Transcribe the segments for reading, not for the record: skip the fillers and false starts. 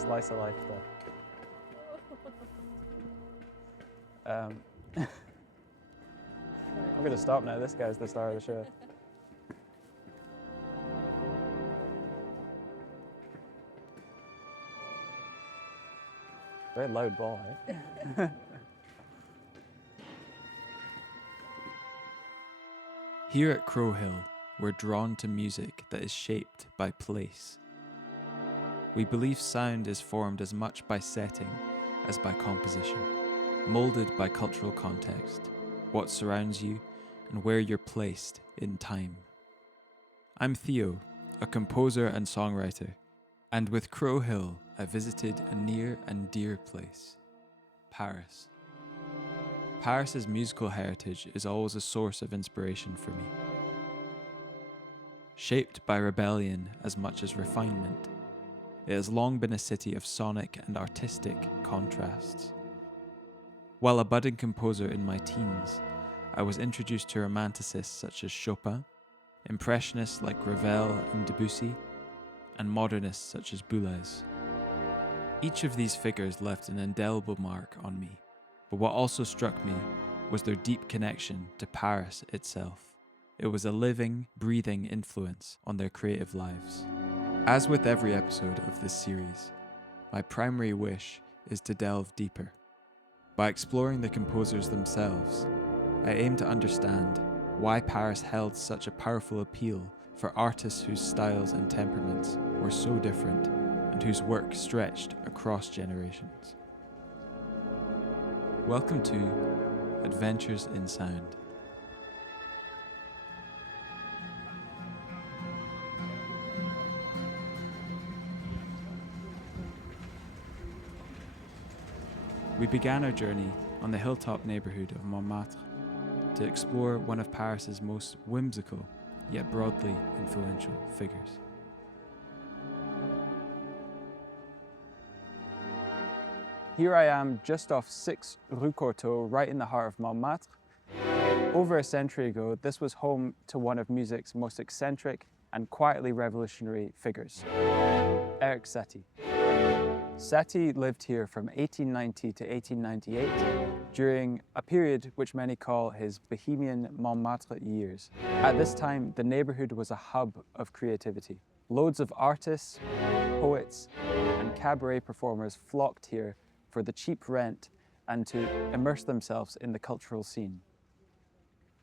slice of life stuff. I'm going to stop now. This guy's the star of the show. Very loud ball, eh? Here at Crow Hill, we're drawn to music that is shaped by place. We believe sound is formed as much by setting as by composition, molded by cultural context, what surrounds you, and where you're placed in time. I'm Theo, a composer and songwriter, and with Crow Hill, I visited a near and dear place, Paris. Paris's musical heritage is always a source of inspiration for me. Shaped by rebellion as much as refinement, it has long been a city of sonic and artistic contrasts. While a budding composer in my teens, I was introduced to romanticists such as Chopin, impressionists like Gabriel and Debussy, and modernists such as Boulez. Each of these figures left an indelible mark on me, but what also struck me was their deep connection to Paris itself. It was a living, breathing influence on their creative lives. As with every episode of this series, my primary wish is to delve deeper. By exploring the composers themselves, I aim to understand why Paris held such a powerful appeal for artists whose styles and temperaments were so different and whose work stretched across generations. Welcome to Adventures in Sound. We began our journey on the hilltop neighbourhood of Montmartre to explore one of Paris's most whimsical yet broadly influential figures. Here I am just off 6 Rue Courtauld, right in the heart of Montmartre. Over a century ago, this was home to one of music's most eccentric and quietly revolutionary figures, Erik Satie. Satie lived here from 1890 to 1898 during a period which many call his Bohemian Montmartre years. At this time, the neighbourhood was a hub of creativity. Loads of artists, poets, and cabaret performers flocked here for the cheap rent and to immerse themselves in the cultural scene.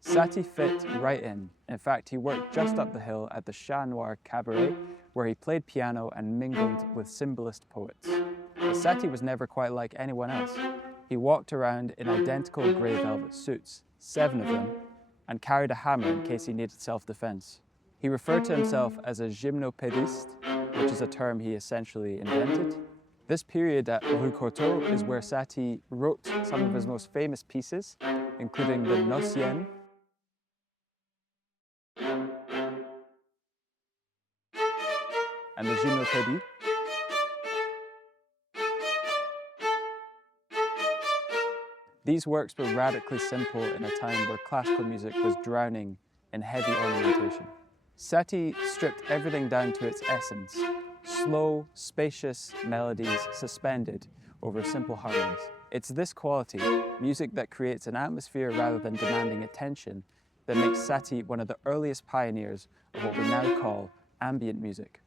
Satie fit right in. In fact, he worked just up the hill at the Chat Noir Cabaret, where he played piano and mingled with symbolist poets. But Satie was never quite like anyone else. He walked around in identical grey velvet suits, 7 of them, and carried a hammer in case he needed self-defense. He referred to himself as a gymnopédiste, which is a term he essentially invented. This period at Rue Courtauld is where Satie wrote some of his most famous pieces, including the Nocienne and the Gymnopédie. These works were radically simple in a time where classical music was drowning in heavy ornamentation. Satie stripped everything down to its essence, slow, spacious melodies suspended over simple harmonies. It's this quality, music that creates an atmosphere rather than demanding attention, that makes Satie one of the earliest pioneers of what we now call ambient music.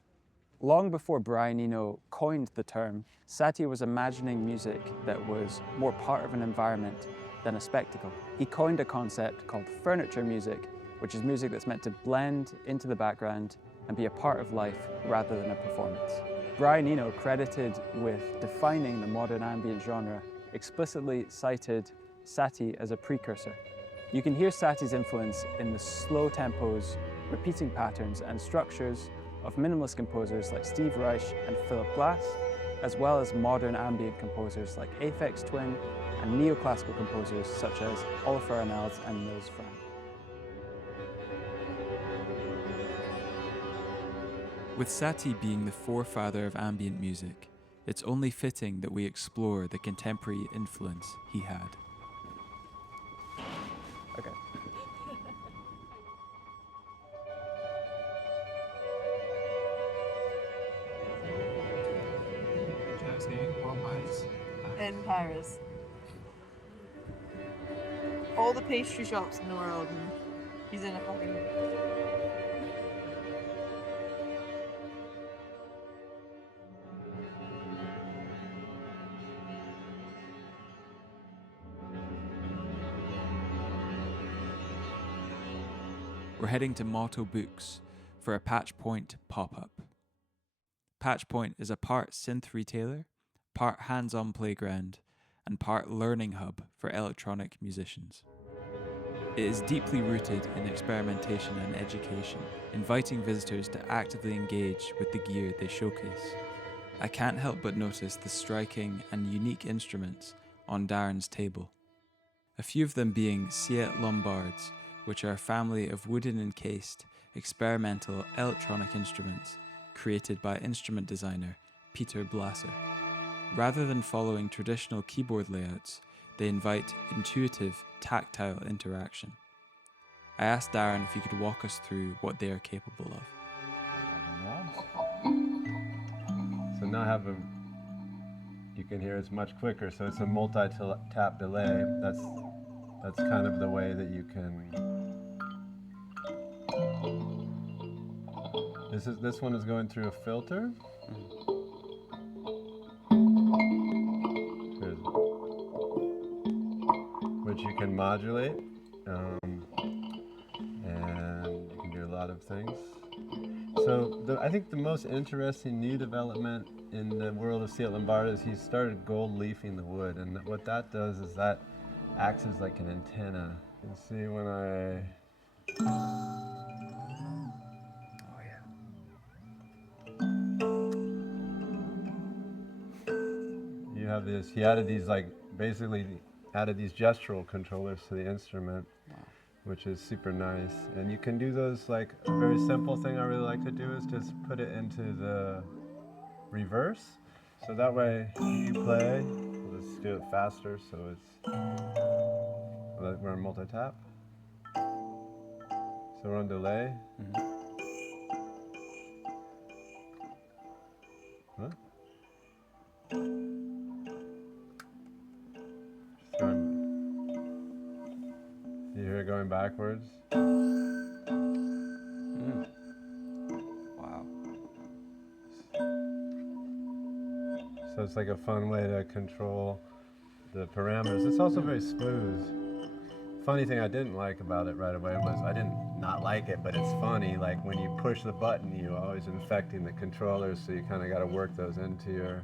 Long before Brian Eno coined the term, Satie was imagining music that was more part of an environment than a spectacle. He coined a concept called furniture music, which is music that's meant to blend into the background and be a part of life rather than a performance. Brian Eno, credited with defining the modern ambient genre, explicitly cited Satie as a precursor. You can hear Satie's influence in the slow tempos, repeating patterns and structures of minimalist composers like Steve Reich and Philip Glass, as well as modern ambient composers like Aphex Twin and neoclassical composers such as Olafur Arnalds and Nils Frahm. With Satie being the forefather of ambient music, it's only fitting that we explore the contemporary influence he had. Okay. in Paris. All the pastry shops in the world, and he's in a fucking... We're heading to Motto Books for a Patch Point pop-up. Patch Point is a part synth retailer, part hands-on playground, and part learning hub for electronic musicians. It is deeply rooted in experimentation and education, inviting visitors to actively engage with the gear they showcase. I can't help but notice the striking and unique instruments on Darren's table. A few of them being Satie Lombards, which are a family of wooden encased, experimental electronic instruments created by instrument designer Peter Blasser. Rather than following traditional keyboard layouts, they invite intuitive, tactile interaction. I asked Darren if he could walk us through what they are capable of. So now you can hear it's much quicker, so it's a multi-tap delay. That's kind of the way that you can... This one is going through a filter. Which you can modulate, and you can do a lot of things. So I think the most interesting new development in the world of Satie Lombard is he started gold leafing the wood, and what that does is that acts as like an antenna. You can see when you have this, he added these basically added these gestural controllers to the instrument, which is super nice. And you can do those, like a very simple thing I really like to do is just put it into the reverse. So that way you play, let's do it faster so we're on multi-tap. So we're on delay. Huh? You hear it going backwards? Wow. So it's like a fun way to control the parameters. It's also very smooth. Funny thing I didn't like about it right away was I didn't not like it, but it's funny, like when you push the button, you're always infecting the controllers, so you kind of got to work those into your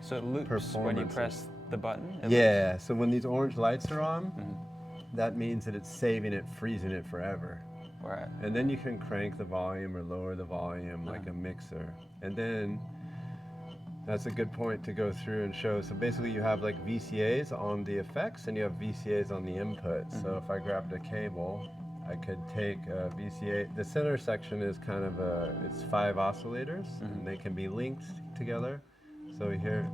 So it loops when you press the button? Yeah, so when these orange lights are on, that means that it's saving it, freezing it forever. Right. And then you can crank the volume or lower the volume like a mixer. And then that's a good point to go through and show. So basically you have like VCAs on the effects and you have VCAs on the input. So if I grabbed a cable, I could take a VCA. The center section is kind of it's 5 oscillators and they can be linked together. So here,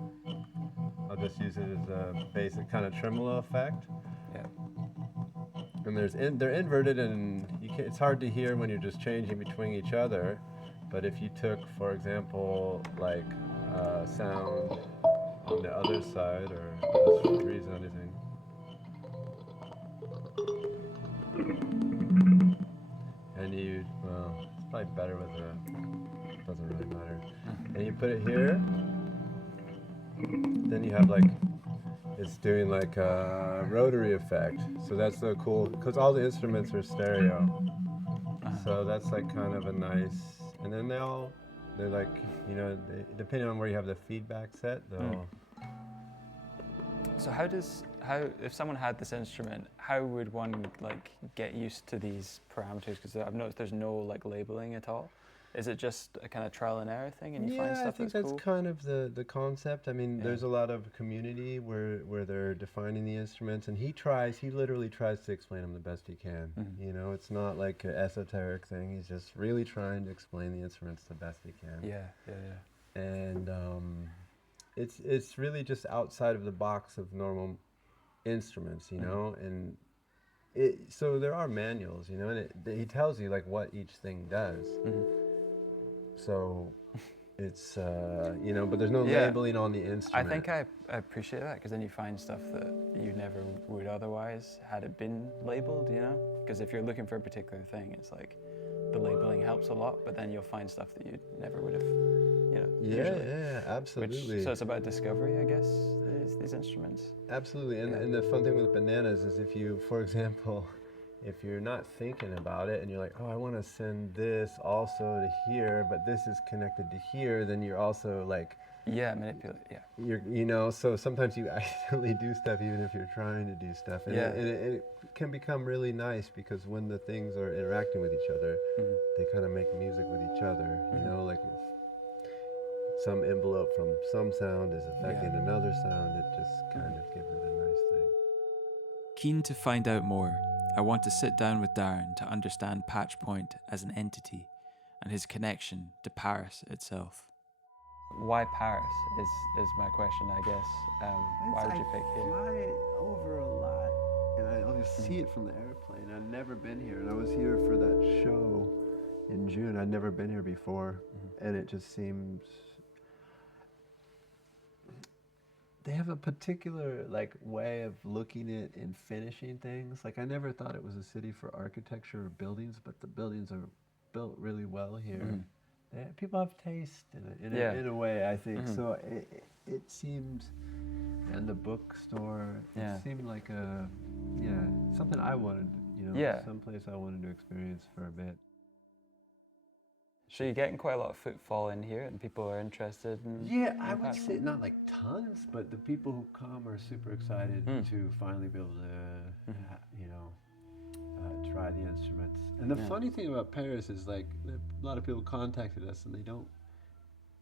I'll just use it as a basic kind of tremolo effect. Yeah. And they're inverted, and it's hard to hear when you're just changing between each other. But if you took, for example, like sound on the other side, or let's freeze anything. And well, it's probably better with doesn't really matter. And you put it here, then you have like, it's doing like a rotary effect. So that's so cool, because all the instruments are stereo. So that's like kind of a nice, and then they're like, depending on where you have the feedback set, they'll... So if someone had this instrument, how would one like get used to these parameters? Because I've noticed there's no like labeling at all. Is it just a kind of trial and error thing, and you find stuff I think that's that's cool? kind of the concept. I mean, there's a lot of community where they're defining the instruments, and he literally tries to explain them the best he can. You know, it's not like an esoteric thing. He's just really trying to explain the instruments the best he can. Yeah. And it's really just outside of the box of normal instruments, you know, and so there are manuals, and he tells you like what each thing does. So It's, you know, but there's no Yeah. labeling on the I instrument. think I appreciate that because then you find stuff that you never would otherwise had it been labeled, you know? Because if you're looking for a particular thing, it's like the labeling helps a lot, but then you'll find stuff that you never would have, you know, usually. Yeah, absolutely. So it's about discovery, I guess, these instruments. Absolutely, and, Yeah. and the fun thing with bananas is if you, for example, if you're not thinking about it and you're like, oh, I want to send this also to here, but this is connected to here, then you're also like, Yeah, manipulate, yeah. you know, so sometimes you accidentally do stuff even if you're trying to do stuff, and, Yeah. it can become really nice because when the things are interacting with each other, Mhm. they kind of make music with each other, you Mhm. know, like if some envelope from some sound is affecting Yeah. another sound, it just kind of gives it a nice thing. Keen to find out more, I want to sit down with Darren to understand Patch Point as an entity and his connection to Paris itself. Why Paris is my question, I guess. Why would you pick I here? fly over a lot, and I always see it from the airplane. I've never been here, and I was here for that show in June. I'd never been here before, and it just seems they have a particular like way of looking at and finishing things. Like I never thought it was a city for architecture or buildings, but the buildings are built really well here. People have taste Yeah. in a way, I think. So it seemed, and the bookstore, Yeah. it seemed like something I wanted, you know, Yeah. someplace I wanted to experience for a bit. So you're getting quite a lot of footfall in here, and people are interested in. Yeah, in I would Patch say Point? not like tons, but the people who come are super excited to finally be able to, you know, try the instruments. And the funny thing about Paris is like a lot of people contacted us and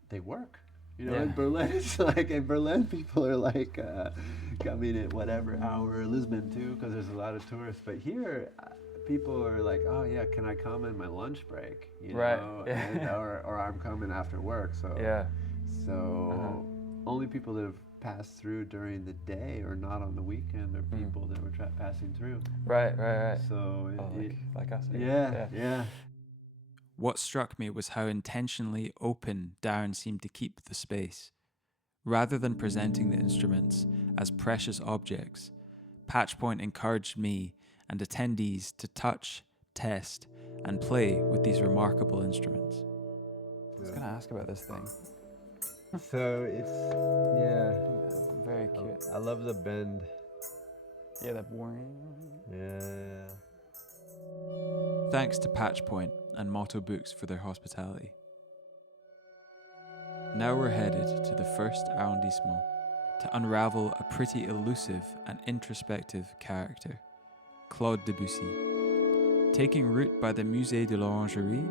they work. You know, Yeah. in Berlin, it's like, in Berlin, people are like coming at whatever hour, Lisbon too, because there's a lot of tourists. But here, people are like, oh yeah, can I come in my lunch break? You Right. know, Yeah. and, or I'm coming after work. So Yeah. so only people that have passed through during the day or not on the weekend are people that were passing through. Right. So Oh, like us. I guess. yeah. What struck me was how intentionally open Darren seemed to keep the space. Rather than presenting the instruments as precious objects, Patch Point encouraged me and attendees to touch, test, and play with these remarkable instruments. I was gonna ask about this thing. So it's Very cute. I love the bend. Yeah, that boring. Yeah. Thanks to Patch Point and Motto Books for their hospitality. Now we're headed to the first arrondissement to unravel a pretty elusive and introspective character, Claude Debussy. Taking route by the Musée de l'Orangerie,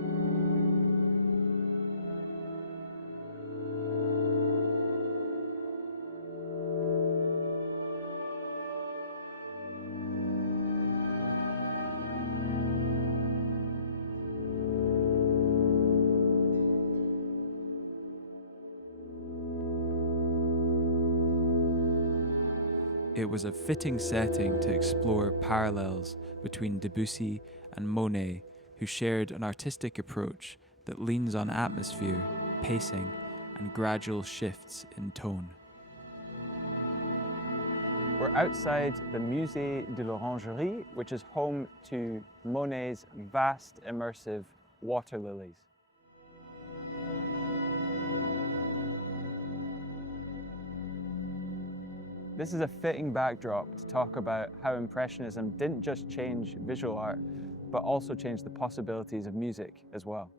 it was a fitting setting to explore parallels between Debussy and Monet, who shared an artistic approach that leans on atmosphere, pacing, and gradual shifts in tone. We're outside the Musée de l'Orangerie, which is home to Monet's vast, immersive water lilies. This is a fitting backdrop to talk about how Impressionism didn't just change visual art, but also changed the possibilities of music as well.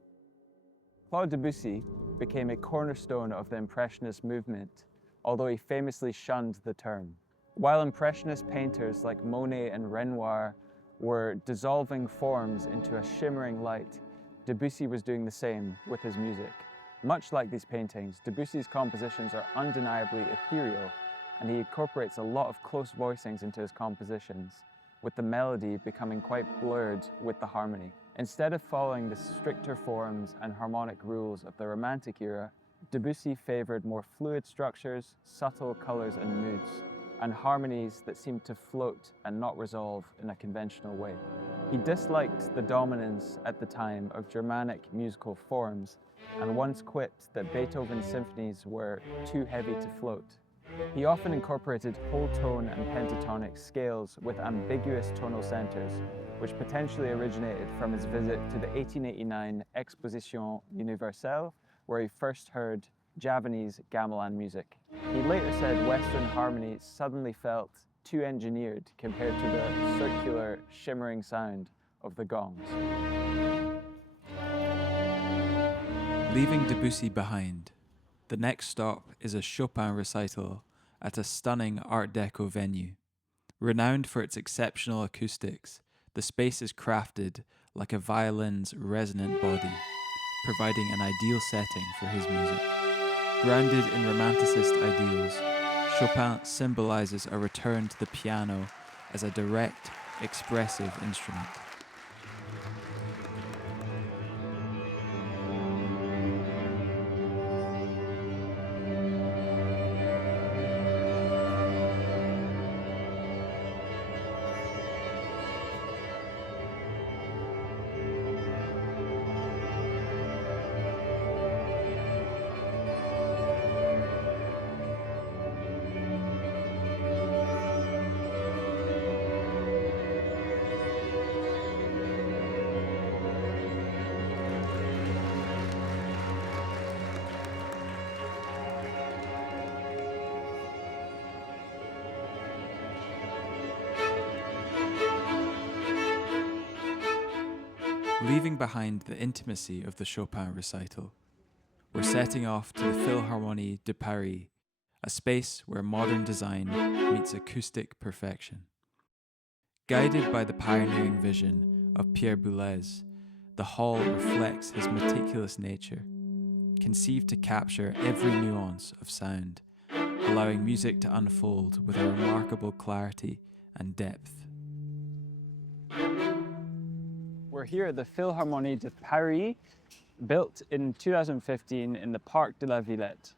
Claude Debussy became a cornerstone of the Impressionist movement, although he famously shunned the term. While Impressionist painters like Monet and Renoir were dissolving forms into a shimmering light, Debussy was doing the same with his music. Much like these paintings, Debussy's compositions are undeniably ethereal, and he incorporates a lot of close voicings into his compositions, with the melody becoming quite blurred with the harmony. Instead of following the stricter forms and harmonic rules of the Romantic era, Debussy favored more fluid structures, subtle colors and moods. and harmonies that seemed to float and not resolve in a conventional way. He disliked the dominance at the time of Germanic musical forms and once quipped that Beethoven's symphonies were too heavy to float. He often incorporated whole tone and pentatonic scales with ambiguous tonal centers, which potentially originated from his visit to the 1889 Exposition Universelle, where he first heard Javanese gamelan music. He later said Western harmony suddenly felt too engineered compared to the circular, shimmering sound of the gongs. Leaving Debussy behind, the next stop is a Chopin recital at a stunning Art Deco venue. Renowned for its exceptional acoustics, the space is crafted like a violin's resonant body, providing an ideal setting for his music. Grounded in Romanticist ideals, Chopin symbolizes a return to the piano as a direct, expressive instrument. Leaving behind the intimacy of the Chopin recital, we're setting off to the Philharmonie de Paris, a space where modern design meets acoustic perfection. Guided by the pioneering vision of Pierre Boulez, the hall reflects his meticulous nature, conceived to capture every nuance of sound, allowing music to unfold with a remarkable clarity and depth. We're here at the Philharmonie de Paris, built in 2015 in the Parc de la Villette.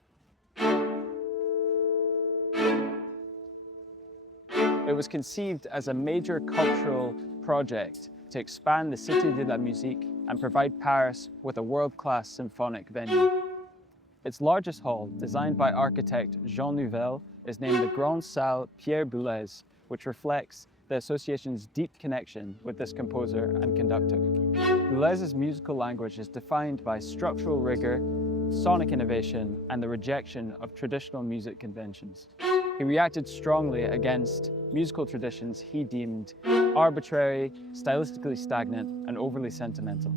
It was conceived as a major cultural project to expand the Cité de la Musique and provide Paris with a world-class symphonic venue. Its largest hall, designed by architect Jean Nouvel, is named the Grande Salle Pierre Boulez, which reflects the association's deep connection with this composer and conductor. Boulez's musical language is defined by structural rigor, sonic innovation, and the rejection of traditional music conventions. He reacted strongly against musical traditions he deemed arbitrary, stylistically stagnant, and overly sentimental.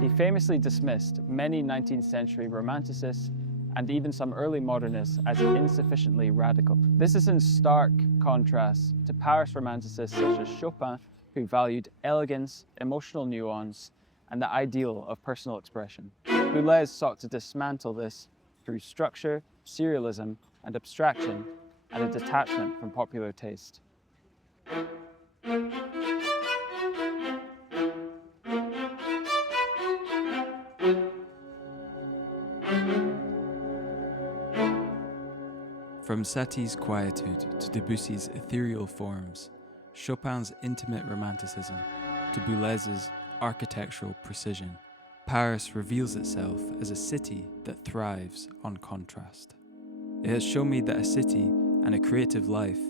He famously dismissed many 19th century romanticists and even some early modernists as insufficiently radical. This is in stark contrast to Paris romanticists such as Chopin, who valued elegance, emotional nuance, and the ideal of personal expression. Boulez sought to dismantle this through structure, serialism, and abstraction, and a detachment from popular taste. From Satie's quietude to Debussy's ethereal forms, Chopin's intimate romanticism to Boulez's architectural precision, Paris reveals itself as a city that thrives on contrast. It has shown me that a city and a creative life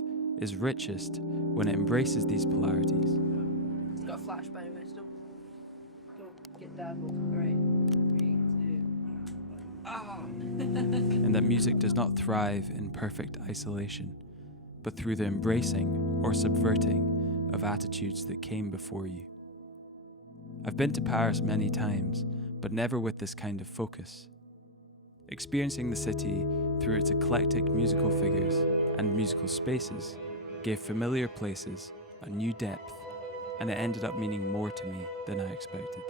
is richest when it embraces these polarities. It's got a flashbang of wisdom. Don't get dabbled. Alright. 3, 2. Ah! And that music does not thrive in perfect isolation, but through the embracing or subverting of attitudes that came before you. I've been to Paris many times, but never with this kind of focus. Experiencing the city through its eclectic musical figures and musical spaces gave familiar places a new depth, and it ended up meaning more to me than I expected.